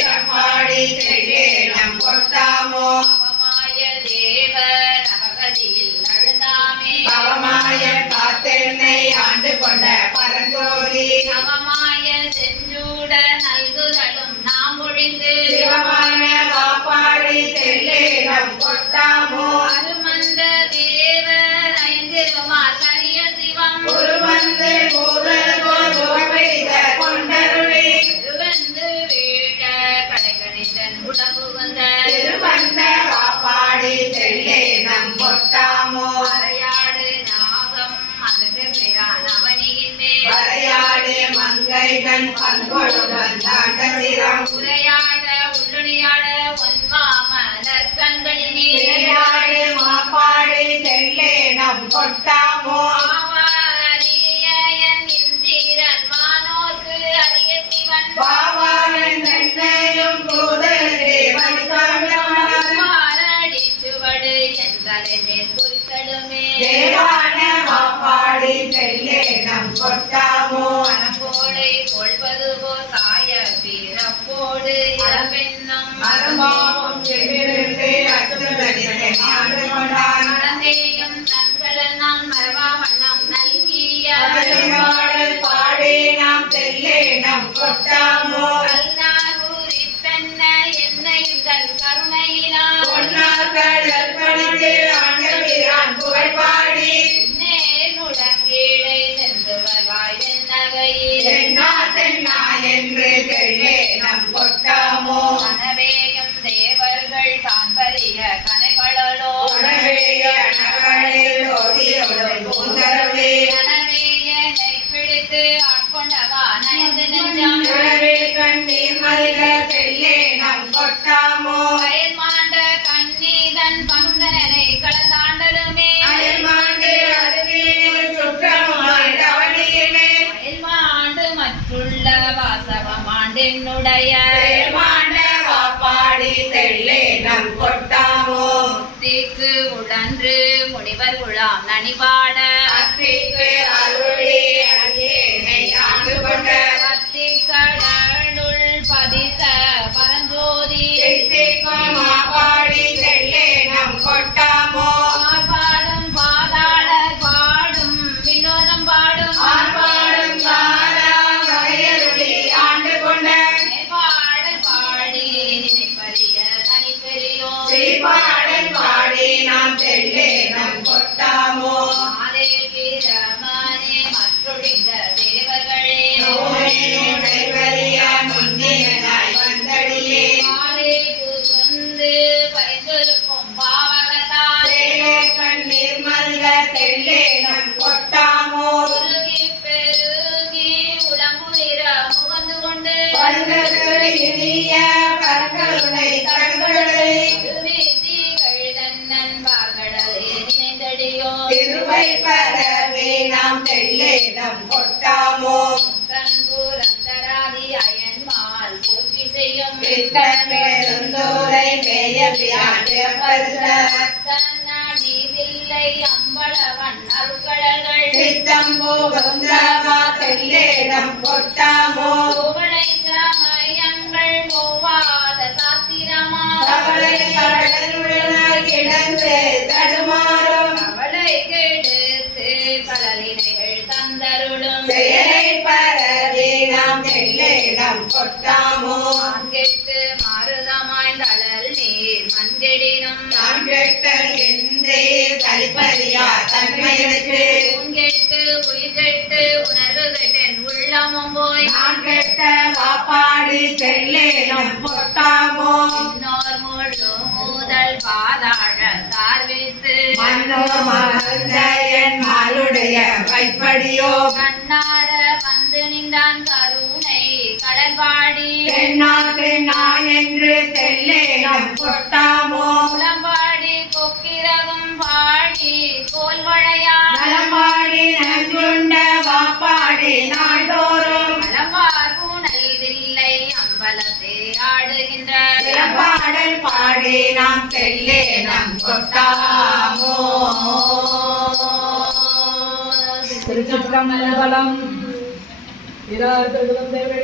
திறப்பாடி தெள்ளேனம் கொட்டாமோ அவமாய தேவர் அவகதியில் அழுந்தாமே பவமாய காத்தென்னை ஆண்டு கொண்ட பரஞ்சோதி. நவமாய செஞ்சூட நல்குதலும் நாம் ஒழிந்து. சிவமான காப்பாடி தெள்ளேனம் கொட்டாமோ കണ്ണീരാട് മാപ്പാട് ചെല്ലേണം. കൊട്ടാമോ? தெள்ளேனம் கொட்டாமோ கல்லாரூரி பெண்ண என்னையும் தன் கருணையினால் பொன்னார்கள் படித்து ஆண்டவீரான் புகழ் வாசவமாண்டென்னுடைய செயல்மாண்ட காப்பாடி தெள்ளேனம் கொட்டாமோ முத்திக்கு உழன்று முனிவர் குழாம் நனிபாட அருளி செய்யும் வித்தமெழுந்தோரை மேய பிராட்டியப்பருத கண்ணாடிதில்லை அம்பளவன் அருக்கடல்கள் சித்தம் போகுந்தவா தெள்ளேனம் கொட்டாமோ கோவளை சமயங்கள் போவாத சாத்திரமா அவளை கடலுடனாய் கிடந்து தடுமாறும் அவளை கெடுத்து கடலினைகள் தந்தருளும். செயலை பரவே நாம் தெள்ளேனம் கொட்டாமோ கலிப்பறியா தன்மையனுக்கு கெட்டு உயிர் கெட்டு உணர்வு கெட்டென் உள்ளமும் போய் நான் கெட்ட வாப்பாடி தெள்ளேனம் கொட்டாமோ இன்னோர் முழு மூதல் பாதாழ தார்வித்து மன்னோ மகந்த என் மாலுடைய வைப்படியோ. கண்ணார வந்து நின்றான் கருணை கடல்பாடி தென்னாட்டு நான் என்று தெள்ளேனம் கொட்டாமோ പാടിനാം തെല്ലേ നാം കൊട്ടാമോ? തിരുച്ചുറ്റമ്പലം ഇതാ തിരുവനന്തപുരം